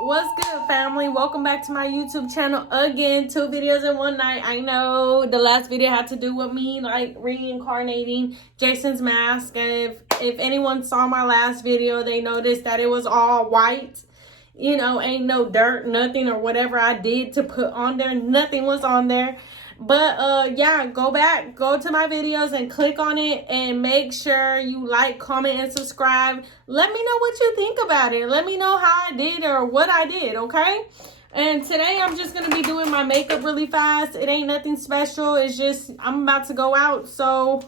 What's good, family? Welcome back to my YouTube channel again. 2 videos in one night. I know the last video had to do with me like reincarnating Jason's mask. And if anyone saw my last video, they noticed that it was all white. You know, ain't no dirt, nothing, or whatever I did to put on there. Nothing was on there. But yeah, go back, go to my videos and click on it and make sure you like, comment, and subscribe. Let me know what you think about it. Let me know how I did or what I did, okay? And today I'm just gonna be doing my makeup really fast. It ain't nothing special. It's just I'm about to go out, so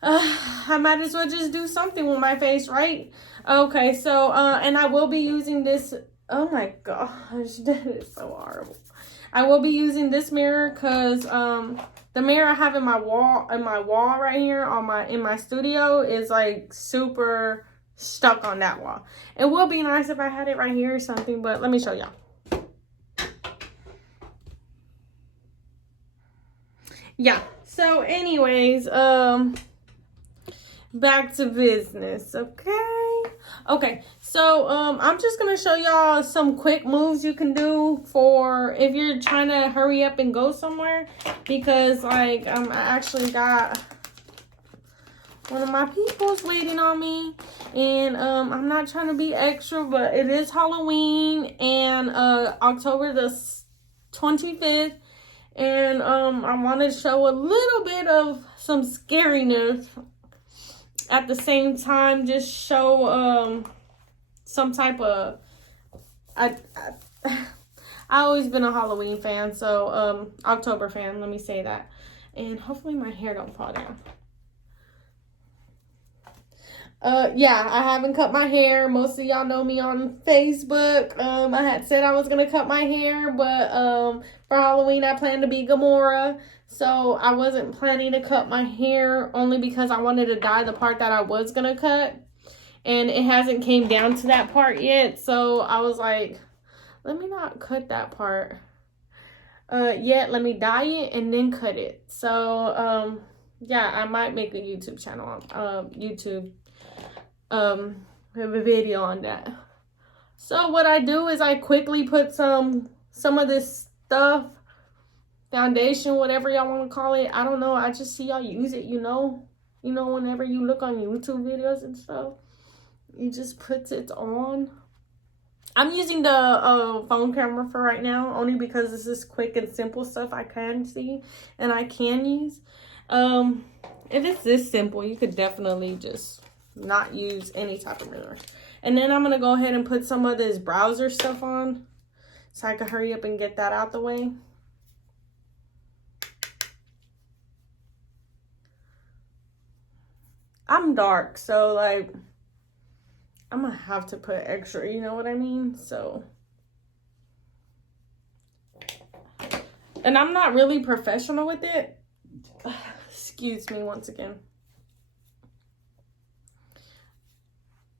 I might as well just do something with my face, right? Okay, so and I will be using this. Oh my gosh, that is so horrible. I will be using this mirror because the mirror I have in my wall right here in my studio is like super stuck on that wall. It would be nice if I had it right here or something, but let me show y'all. Yeah, so anyways, back to business, okay, so I'm just gonna show y'all some quick moves you can do for if you're trying to hurry up and go somewhere, because like I actually got one of my people's waiting on me, and I'm not trying to be extra, but it is Halloween and October the 25th, and I want to show a little bit of some scariness at the same time, just show some type of I always been a Halloween fan, so October fan, let me say that. And hopefully my hair don't fall down. Yeah, I haven't cut my hair. Most of y'all know me on Facebook. I had said I was gonna cut my hair, but for Halloween I plan to be Gamora. So I wasn't planning to cut my hair only because I wanted to dye the part that I was gonna cut. And it hasn't came down to that part yet. So I was like, let me not cut that part yet. Let me dye it and then cut it. So yeah, I might make a YouTube channel on a video on that. So what I do is I quickly put some of this stuff, foundation, whatever y'all want to call it. I don't know. I just see y'all use it, you know, whenever you look on YouTube videos and stuff, you just put it on. I'm using the phone camera for right now, only because this is quick and simple stuff I can see and I can use. If it's this simple, you could definitely just not use any type of mirror. And then I'm gonna go ahead and put some of this browser stuff on so I can hurry up and get that out the way. I'm dark, so like I'm gonna have to put extra, you know what I mean? So, and I'm not really professional with it. Excuse me once again.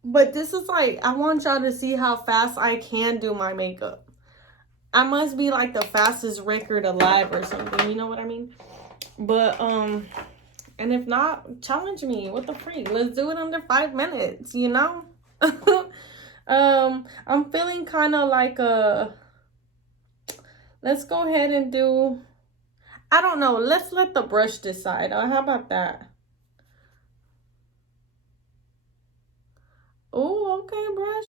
But this is like, I want y'all to see how fast I can do my makeup. I must be like the fastest record alive or something, you know what I mean? But and if not, challenge me. What the freak? Let's do it under 5 minutes, you know? I'm feeling kind of like let's go ahead and do, I don't know, let's let the brush decide. How about that? Oh, okay, brush.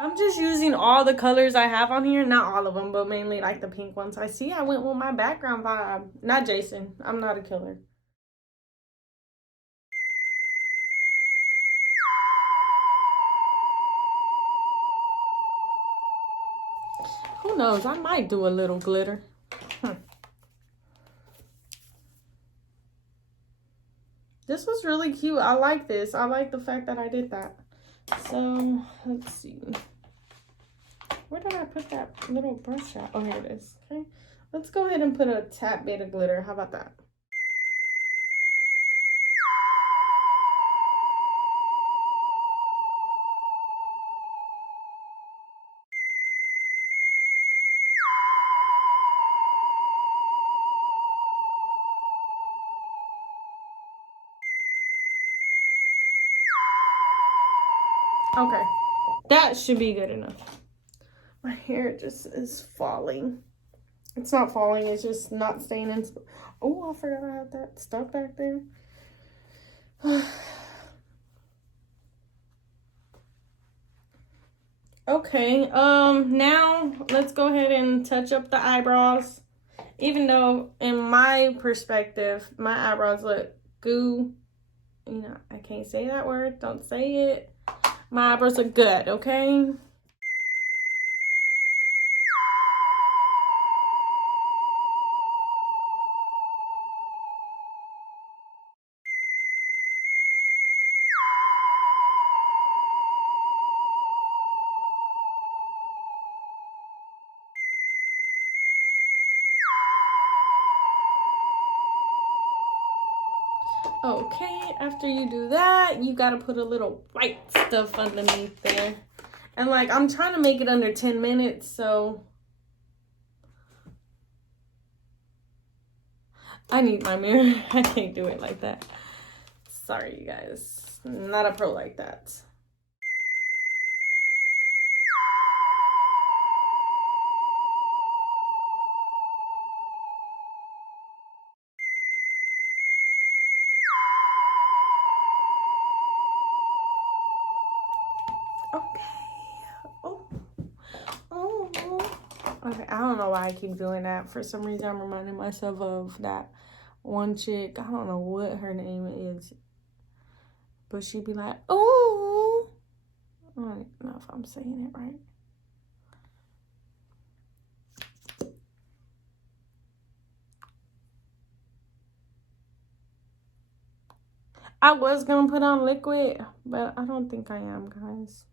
I'm just using all the colors I have on here. Not all of them, but mainly like the pink ones. I see I went with my background vibe. Not Jason. I'm not a killer. Who knows? I might do a little glitter. This was really cute. I like this. I like the fact that I did that. So, let's see. Where did I put that little brush at? Oh, here it is. Okay. Let's go ahead and put a tad bit of glitter. How about that? Okay, that should be good enough. My hair just is falling. It's not falling, it's just not staying in. Oh, I forgot I had that stuff back there. Okay, now let's go ahead and touch up the eyebrows. Even though in my perspective, my eyebrows look goo. You know, I can't say that word. Don't say it. My eyebrows look good, okay? Okay, after you do that, you gotta put a little white stuff underneath there. And like, I'm trying to make it under 10 minutes, so I need my mirror. I can't do it like that. Sorry, you guys. I'm not a pro like that. Okay. Oh. Okay, I don't know why I keep doing that. For some reason, I'm reminding myself of that one chick. I don't know what her name is. But she'd be like, oh. I don't know if I'm saying it right. I was going to put on liquid, but I don't think I am, guys.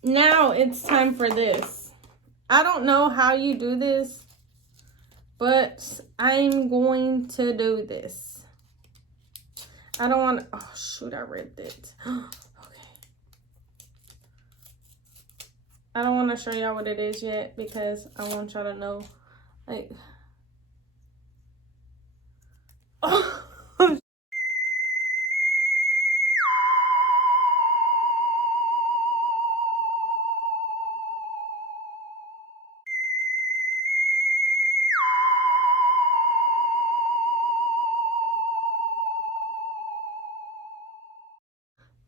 Now it's time for this. I don't know how you do this, but I'm going to do this. I don't want to, oh shoot, I ripped it. Okay. I don't want to show y'all what it is yet because I want y'all to know, like, oh.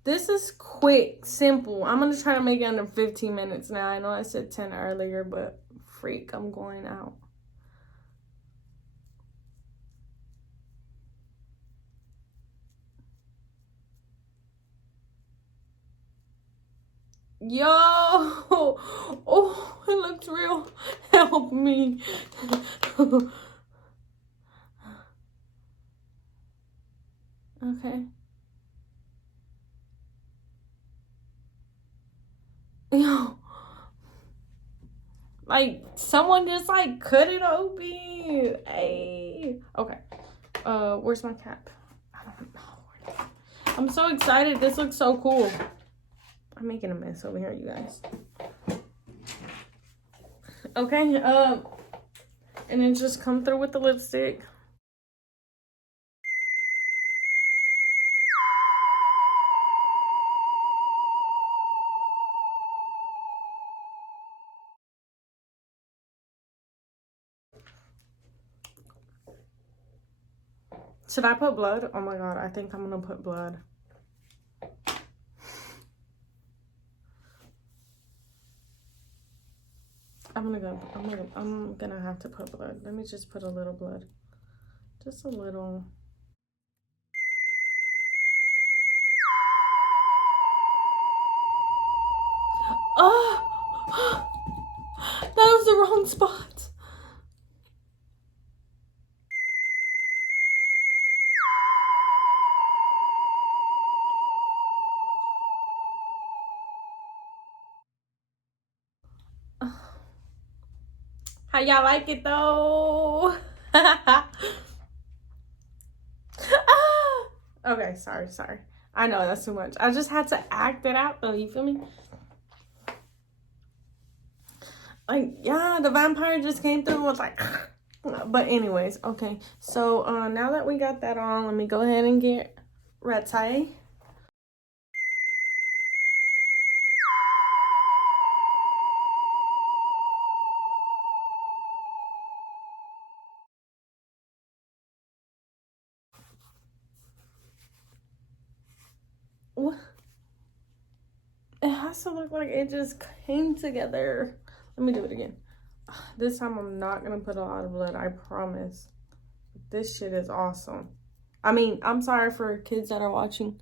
This is quick, simple. I'm going to try to make it under 15 minutes now. I know I said 10 earlier, but freak, I'm going out. Yo! Oh, it looks real. Help me. Okay. Yo. Like, someone just, like, cut it open. Hey. Okay. Where's my cap? I don't know. I'm so excited. This looks so cool. I'm making a mess over here, you guys. Okay, and then just come through with the lipstick. Should I put blood? Oh my god, I think I'm gonna put blood. I'm gonna have to put blood. Let me just put a little blood. Just a little. Oh! That was the wrong spot. How y'all like it though? Okay, sorry. I know that's too much. I just had to act it out though, you feel me? Like, yeah, the vampire just came through and was like, but anyways, okay. So now that we got that on, let me go ahead and get red tie. It has to look like it just came together. Let me do it again. This time I'm not gonna put a lot of blood, I promise. This shit is awesome. I mean, I'm sorry for kids that are watching.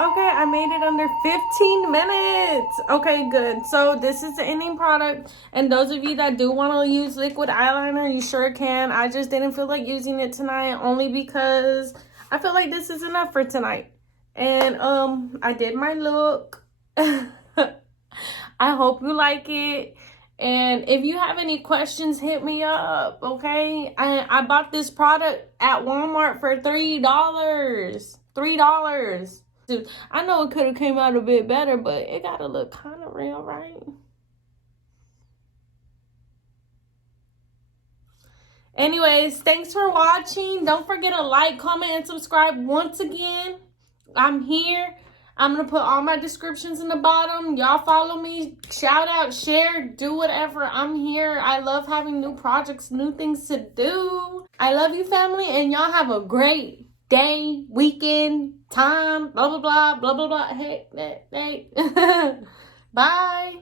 Okay, I made it under 15 minutes. Okay, good. So this is the ending product. And those of you that do want to use liquid eyeliner, you sure can. I just didn't feel like using it tonight only because I feel like this is enough for tonight. And I did my look. I hope you like it. And if you have any questions, hit me up, okay? I bought this product at Walmart for $3. $3. I know it could have came out a bit better, but it gotta look kind of real, right? Anyways, thanks for watching. Don't forget to like, comment, and subscribe once again. I'm here. I'm going to put all my descriptions in the bottom. Y'all follow me. Shout out, share, do whatever. I'm here. I love having new projects, new things to do. I love you, family, and y'all have a great day, weekend, time, blah, blah, blah, blah, blah, blah. Hey. Bye.